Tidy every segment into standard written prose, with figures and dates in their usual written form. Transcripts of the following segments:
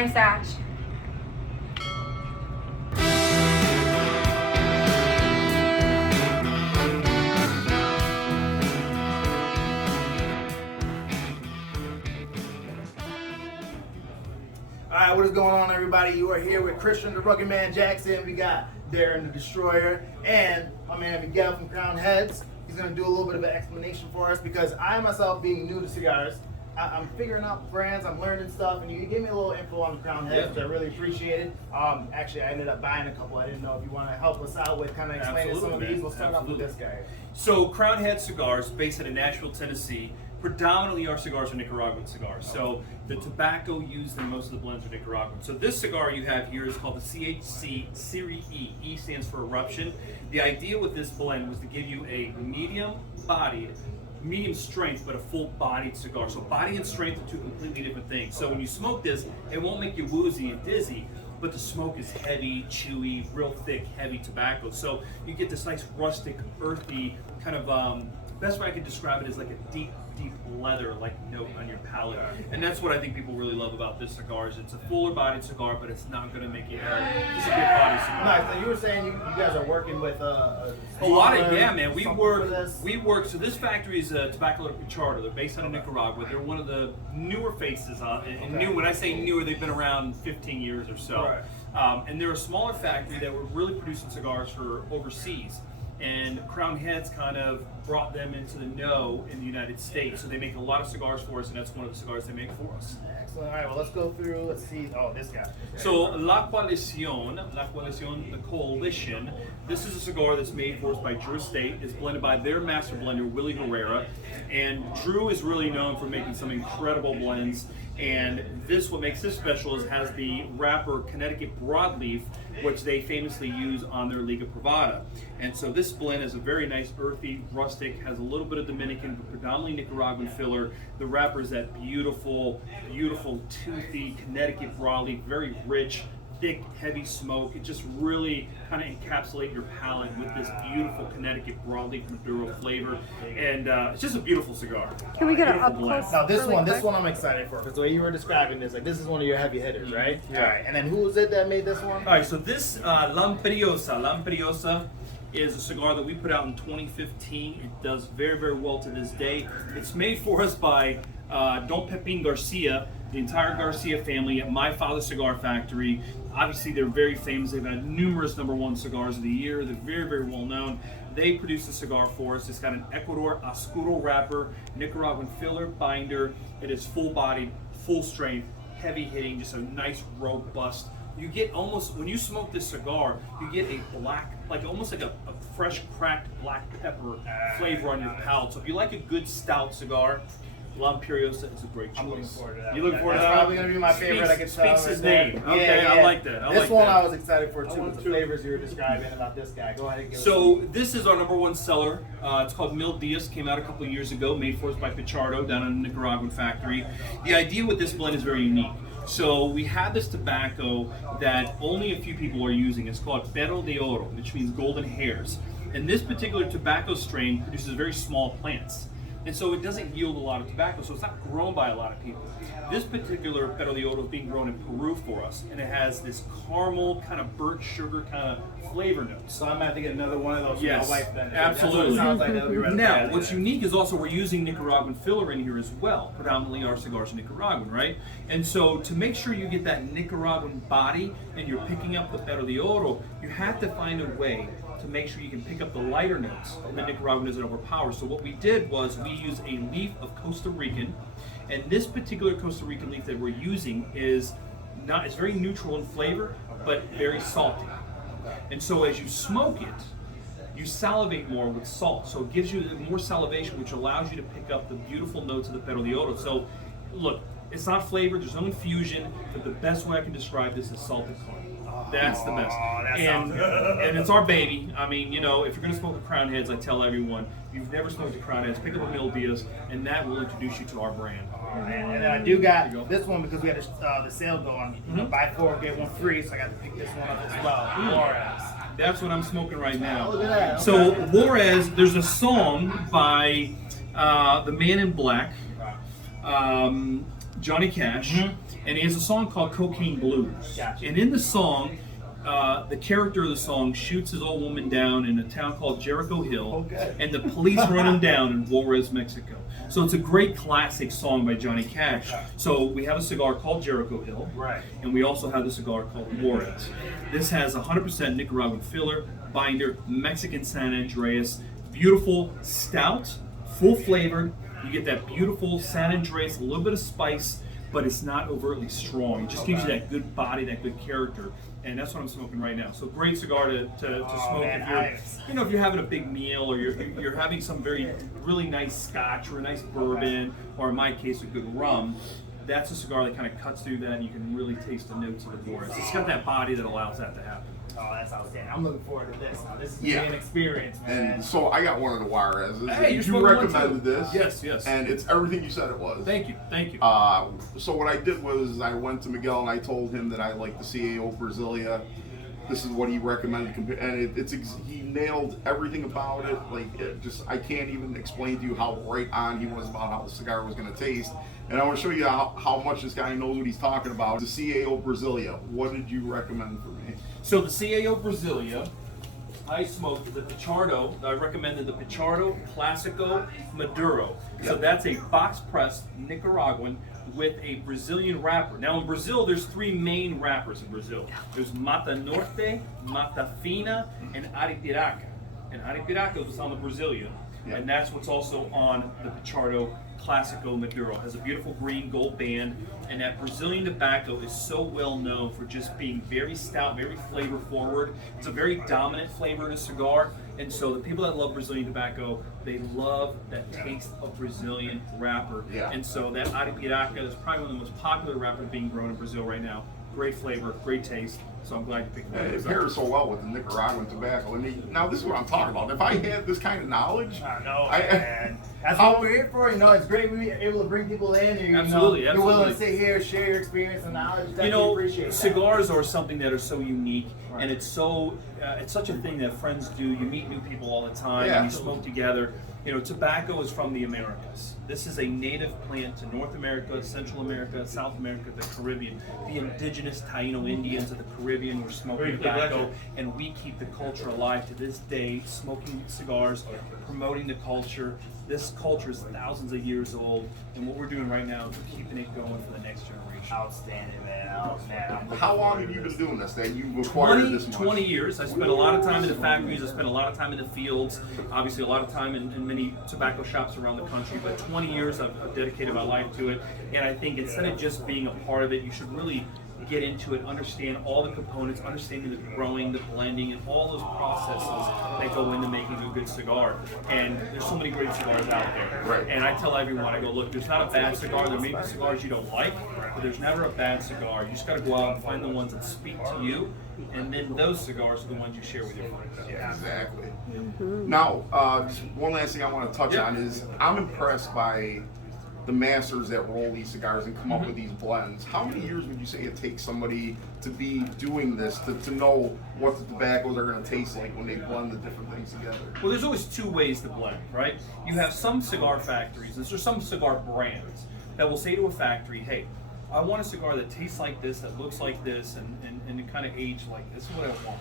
Nice ash. Alright, what is going on, everybody? You are here with Christian the Rugged Man Jackson. We got Darren the Destroyer and my man Miguel from Crowned Heads. He's going to do a little bit of an explanation for us because I myself, being new to cigars, I'm figuring out brands, I'm learning stuff, and you gave me a little info on the Crowned Heads, which I really appreciated. Actually, I ended up buying a couple. I didn't know if you want to help us out with kind of explaining some of these. We'll start off with this guy. So Crowned Heads Cigars, based out of Nashville, Tennessee. Predominantly our cigars are Nicaraguan cigars. So the tobacco used in most of the blends are Nicaraguan. So this cigar you have here is called the CHC Series E. E stands for eruption. The idea with this blend was to give you a medium-bodied, medium strength, but a full-bodied cigar. So body and strength are two completely different things. So when you smoke this, it won't make you woozy and dizzy, but the smoke is heavy, chewy, real thick, heavy tobacco. So you get this nice rustic, earthy kind of, best way I could describe it is like a deep leather-like note on your palate. And that's what I think people really love about this cigar is it's a fuller-bodied cigar, but it's not going to make you it's a big-bodied cigar. Nice. So you were saying you guys are working with a lot of, yeah, man. We work. So this factory is Tobacco de Pichardo. They're based out of Nicaragua. They're one of the newer faces on. And new, when I say newer, they've been around 15 years or so. Right. And they're a smaller factory that were really producing cigars for overseas. And Crowned Heads kind of brought them into the know in the United States. So they make a lot of cigars for us, and that's one of the cigars they make for us. Excellent. All right, well, let's go through. Let's see. Oh, this guy. So Coalicion, the Coalicion. This is a cigar that's made for us by Drew Estate. It's blended by their master blender, Willie Herrera. And Drew is really known for making some incredible blends. And this, what makes this special is has the wrapper Connecticut Broadleaf, which they famously use on their Liga Privada. And so this blend is a very nice, earthy, rustic, has a little bit of Dominican, but predominantly Nicaraguan filler. The wrapper is that beautiful, beautiful, toothy Connecticut Broadleaf, very rich, thick, heavy smoke. It just really kind of encapsulates your palate with this beautiful Connecticut broadleaf Maduro flavor, and it's just a beautiful cigar. Can we get it up blend. close? Now this really one, quick? this one I'm excited for because the way you were describing this, like this is one of your heavy hitters, right? Yeah. All right, and then who was it that made this one? All right, so this Lamperiosa is a cigar that we put out in 2015. It does very, very well to this day. It's made for us by Don Pepin Garcia, the entire Garcia family at My Father's Cigar Factory. Obviously, they're very famous. They've had numerous #1 cigars of the year. They're very, very well known. They produce a cigar for us. It's got an Ecuador Oscuro wrapper, Nicaraguan filler binder. It is full-bodied, full strength, heavy hitting, just a nice, robust. You get almost, when you smoke this cigar, you get a black, like almost like a fresh cracked black pepper flavor on your palate. So if you like a good stout cigar, Lamperiosa is a great choice. I'm looking forward to that. You looking forward to that? That's probably going to be my favorite. I can tell. Speaks his name. Yeah, Okay, yeah. I like that. This one I was excited for too. With the flavors you were describing about this guy. Go ahead and give So this is our #1 seller. It's called Mil Diaz. Came out a couple of years ago. Made for us by Pichardo down in a Nicaraguan factory. The idea with this blend is very unique. So we have this tobacco that only a few people are using. It's called Pero de Oro, which means golden hairs. And this particular tobacco strain produces very small plants. And so it doesn't yield a lot of tobacco, so it's not grown by a lot of people. This particular Pero de Oro is being grown in Peru for us, and it has this caramel, kind of burnt sugar kind of flavor notes. So I'm going to have to get another one of those Yes, for my wife then. absolutely. That's what it sounds like. That would be right Now, up what's there. unique is also we're using Nicaraguan filler in here as well. Predominantly our cigars are Nicaraguan, right? And so to make sure you get that Nicaraguan body and you're picking up the Pero de Oro, you have to find a way to make sure you can pick up the lighter notes and the Nicaraguan doesn't overpower. So what we did was we used a leaf of Costa Rican, and this particular Costa Rican leaf that we're using is not, it's very neutral in flavor, but very salty. And so as you smoke it, you salivate more with salt. So it gives you more salivation, which allows you to pick up the beautiful notes of the Pero de Oro. So look, it's not flavored, there's no infusion, but the best way I can describe this is salted caramel. That's the best. And it's our baby. I mean, you know, if you're going to smoke a Crowned Heads, I tell everyone, if you've never smoked a Crowned Heads, pick up a Mil Diaz, and that will introduce you to our brand. And then I do got this one because we had the sale going. You know, buy 4, get 1 free, so I got to pick this one up as well. Juarez. That's what I'm smoking right now. Look at that. So Juarez, there's a song by the Man in Black. Johnny Cash, and he has a song called Cocaine Blues. Gotcha. And in the song, the character of the song shoots his old woman down in a town called Jericho Hill, and the police run him down in Juarez, Mexico. So it's a great classic song by Johnny Cash. So we have a cigar called Jericho Hill, and we also have the cigar called Juarez. This has 100% Nicaraguan filler, binder, Mexican San Andreas, beautiful, stout, full flavored. You get that beautiful San Andreas, a little bit of spice, but it's not overtly strong. It just gives you that good body, that good character. And that's what I'm smoking right now. So great cigar to smoke if you're having a big meal, or you're having some really nice scotch or a nice bourbon, or in my case a good rum. That's a cigar that kind of cuts through that, and you can really taste the notes of the Juarez. It's got that body that allows that to happen. Oh, that's outstanding. I'm looking forward to this. Now, this is gonna be an experience, man. And so I got one of the Juarez's. Hey, you recommended this. Yes. And it's everything you said it was. Thank you. So what I did was I went to Miguel and I told him that I liked the CAO Brasilia. This is what he recommended, and he nailed everything about it. I can't even explain to you how right on he was about how the cigar was going to taste. And I want to show you how much this guy knows what he's talking about. The CAO Brasilia. What did you recommend for me? So the CAO Brasilia, I smoked the Pichardo. I recommended the Pichardo Classico Maduro. So that's a box pressed Nicaraguan with a Brazilian wrapper. Now in Brazil, there's three main wrappers in Brazil. There's Mata Norte, Mata Fina, and Aripiraca. And Aripiraca is on the Brazilian, and that's what's also on the Pichardo Classico Maduro. It has a beautiful green gold band, and that Brazilian tobacco is so well known for just being very stout, very flavor forward. It's a very dominant flavor in a cigar, and so the people that love Brazilian tobacco, they love that taste of Brazilian wrapper. And so that Aripiraca is probably one of the most popular wrappers being grown in Brazil right now. Great flavor, great taste. So I'm glad you picked that. It pairs so well with the Nicaraguan tobacco. Now this is what I'm talking about. If I had this kind of knowledge, I know, man. That's what we're here for. It's great we're able to bring people in, and you're willing to sit here, share your experience and knowledge. Appreciate that. Cigars are something that are so unique, and it's such a thing that friends do. You meet new people all the time, and you smoke together. Tobacco is from the Americas. This is a native plant to North America, Central America, South America, the Caribbean. The indigenous Taino Indians of the Caribbean were smoking tobacco, and we keep the culture alive to this day, smoking cigars, promoting the culture. This culture is thousands of years old, and what we're doing right now is we're keeping it going for the next generation. Outstanding, man. How long have you been doing this, that you've acquired this much? 20 years. I spent a lot of time in the factories. I spent a lot of time in the fields. Obviously, a lot of time in many tobacco shops around the country. But 20 years, I've dedicated my life to it. And I think instead of just being a part of it, you should really get into it, understand all the components, understanding the growing, the blending, and all those processes that go into making a good cigar. And there's so many great cigars out there. And I tell everyone, I go, look, there's not a bad cigar. There may be cigars you don't like, but there's never a bad cigar. You just got to go out and find the ones that speak to you, and then those cigars are the ones you share with your friends. Yeah, exactly. Now, just one last thing I want to touch on is I'm impressed by the masters that roll these cigars and come up with these blends. How many years would you say it takes somebody to be doing this, to know what the tobaccos are going to taste like when they blend the different things together? Well, there's always two ways to blend, right? You have some cigar factories, and there's some cigar brands that will say to a factory, hey, I want a cigar that tastes like this, that looks like this, and it kind of age like this. This is what I want.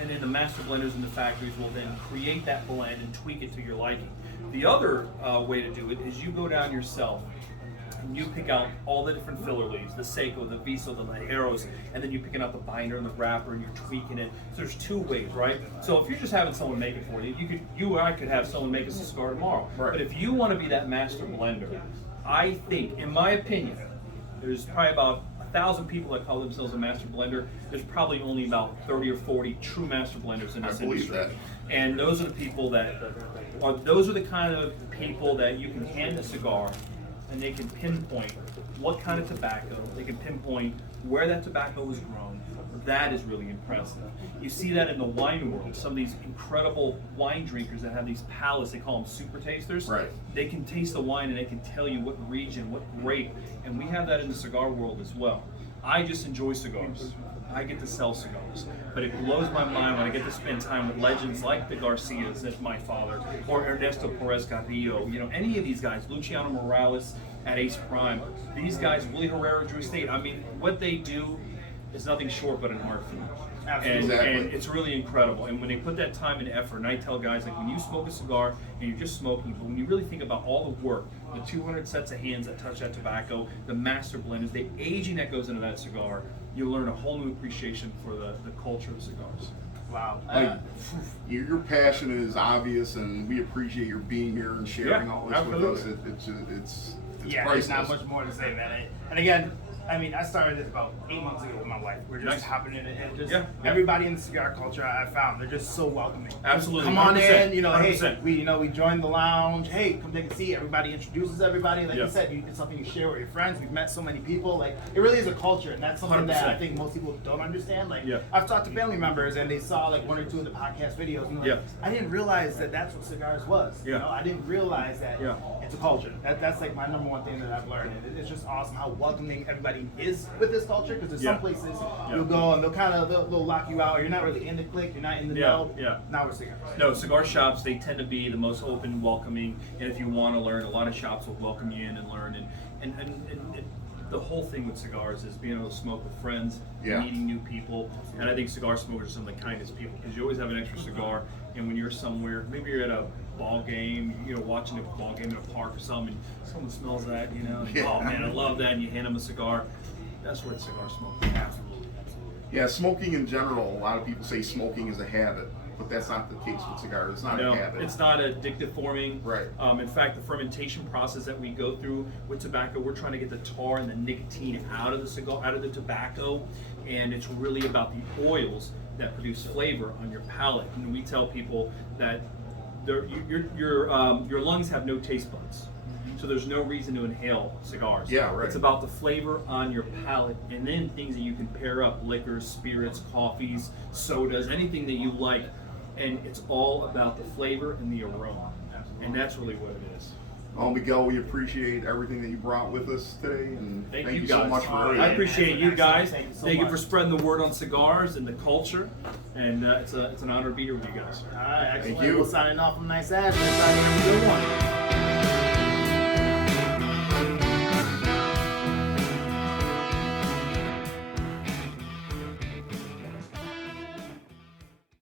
And then the master blenders in the factories will then create that blend and tweak it to your liking. The other way to do it is you go down yourself and you pick out all the different filler leaves, the Seco, the Viso, the Ligeros, and then you picking out the binder and the wrapper and you're tweaking it. So there's two ways, right? So if you're just having someone make it for you, you or I could have someone make us a cigar tomorrow. But if you want to be that master blender, I think, in my opinion, there's probably about 1,000 people that call themselves a master blender. There's probably only about 30 or 40 true master blenders in this industry. That. And those are the people those are the kind of people that you can hand a cigar and they can pinpoint what kind of tobacco, they can pinpoint where that tobacco was grown. That is really impressive. You see that in the wine world. Some of these incredible wine drinkers that have these palates, they call them super tasters. They can taste the wine and they can tell you what region, what grape, and we have that in the cigar world as well. I just enjoy cigars. I get to sell cigars, but it blows my mind when I get to spend time with legends like the Garcias, as my father, or Ernesto Perez Carrillo, you know, any of these guys, Luciano Morales at Ace Prime, these guys, Willie Herrera, Drew Estate, I mean, what they do is nothing short but an art form. Absolutely. And it's really incredible. And when they put that time and effort, and I tell guys, like, when you smoke a cigar and you're just smoking, but when you really think about all the work, the 200 sets of hands that touch that tobacco, the master blenders, the aging that goes into that cigar, you learn a whole new appreciation for the culture of cigars. Wow. Like, your passion is obvious, and we appreciate your being here and sharing all this with us. It's yeah, priceless. there's not much more to say, man. And again, I mean, I started this about 8 months ago with my wife. We're just Nice. hopping in and just Yeah. everybody in the cigar culture I found, they're just so welcoming. Absolutely. Come on 100%, in, you know, hey, 100%. we joined the lounge. Hey, come take a seat. Everybody introduces everybody. Like Yeah. you said, it's something you share with your friends. We've met so many people. Like, it really is a culture, and that's something that I 100%. think most people don't understand. Like, Yeah. I've talked to family members, and they saw like 1 or 2 of the podcast videos, and like, Yeah. I didn't realize that that's what cigars was. Yeah. You know, I didn't realize that Yeah. it's a culture. That's like my number one thing that I've learned. And it's just awesome how welcoming everybody is with this culture, because there's Yeah. some places Yeah. you'll go and they'll lock you out. You're not really in the clique. You're not in the Yeah. know. Yeah. Not with cigars. No, cigar shops, they tend to be the most open and welcoming, and if you want to learn, a lot of shops will welcome you in and learn, and the whole thing with cigars is being able to smoke with friends, Yeah. meeting new people, and I think cigar smokers are some of the kindest people, because you always have an extra cigar, and when you're somewhere, maybe you're at a ball game, you know, watching a ball game in a park or something, and someone smells that, you know, and, Yeah. oh man, I love that, and you hand them a cigar. That's what cigar smoking is. Absolutely. Yeah, smoking in general, a lot of people say smoking is a habit, but that's not the case with cigars. It's not No, a habit. it's not addictive forming. Right. In fact, the fermentation process that we go through with tobacco, we're trying to get the tar and the nicotine out of the cigar, out of the tobacco, and it's really about the oils that produce flavor on your palate. And we tell people that your lungs have no taste buds. So there's no reason to inhale cigars. Yeah, right. It's about the flavor on your palate, and then things that you can pair up: liquors, spirits, coffees, sodas, anything that you like. And it's all about the flavor and the aroma, and that's really what it is. Well, Miguel, we appreciate everything that you brought with us today, and Thank you you so guys. much for Oh, everything. I appreciate you guys. Thank you so Thank you much. for spreading the word on cigars and the culture, and it's an honor to be here with you guys. All right, excellent. you. We'll sign off from Nice Ash. Next time, have a good one.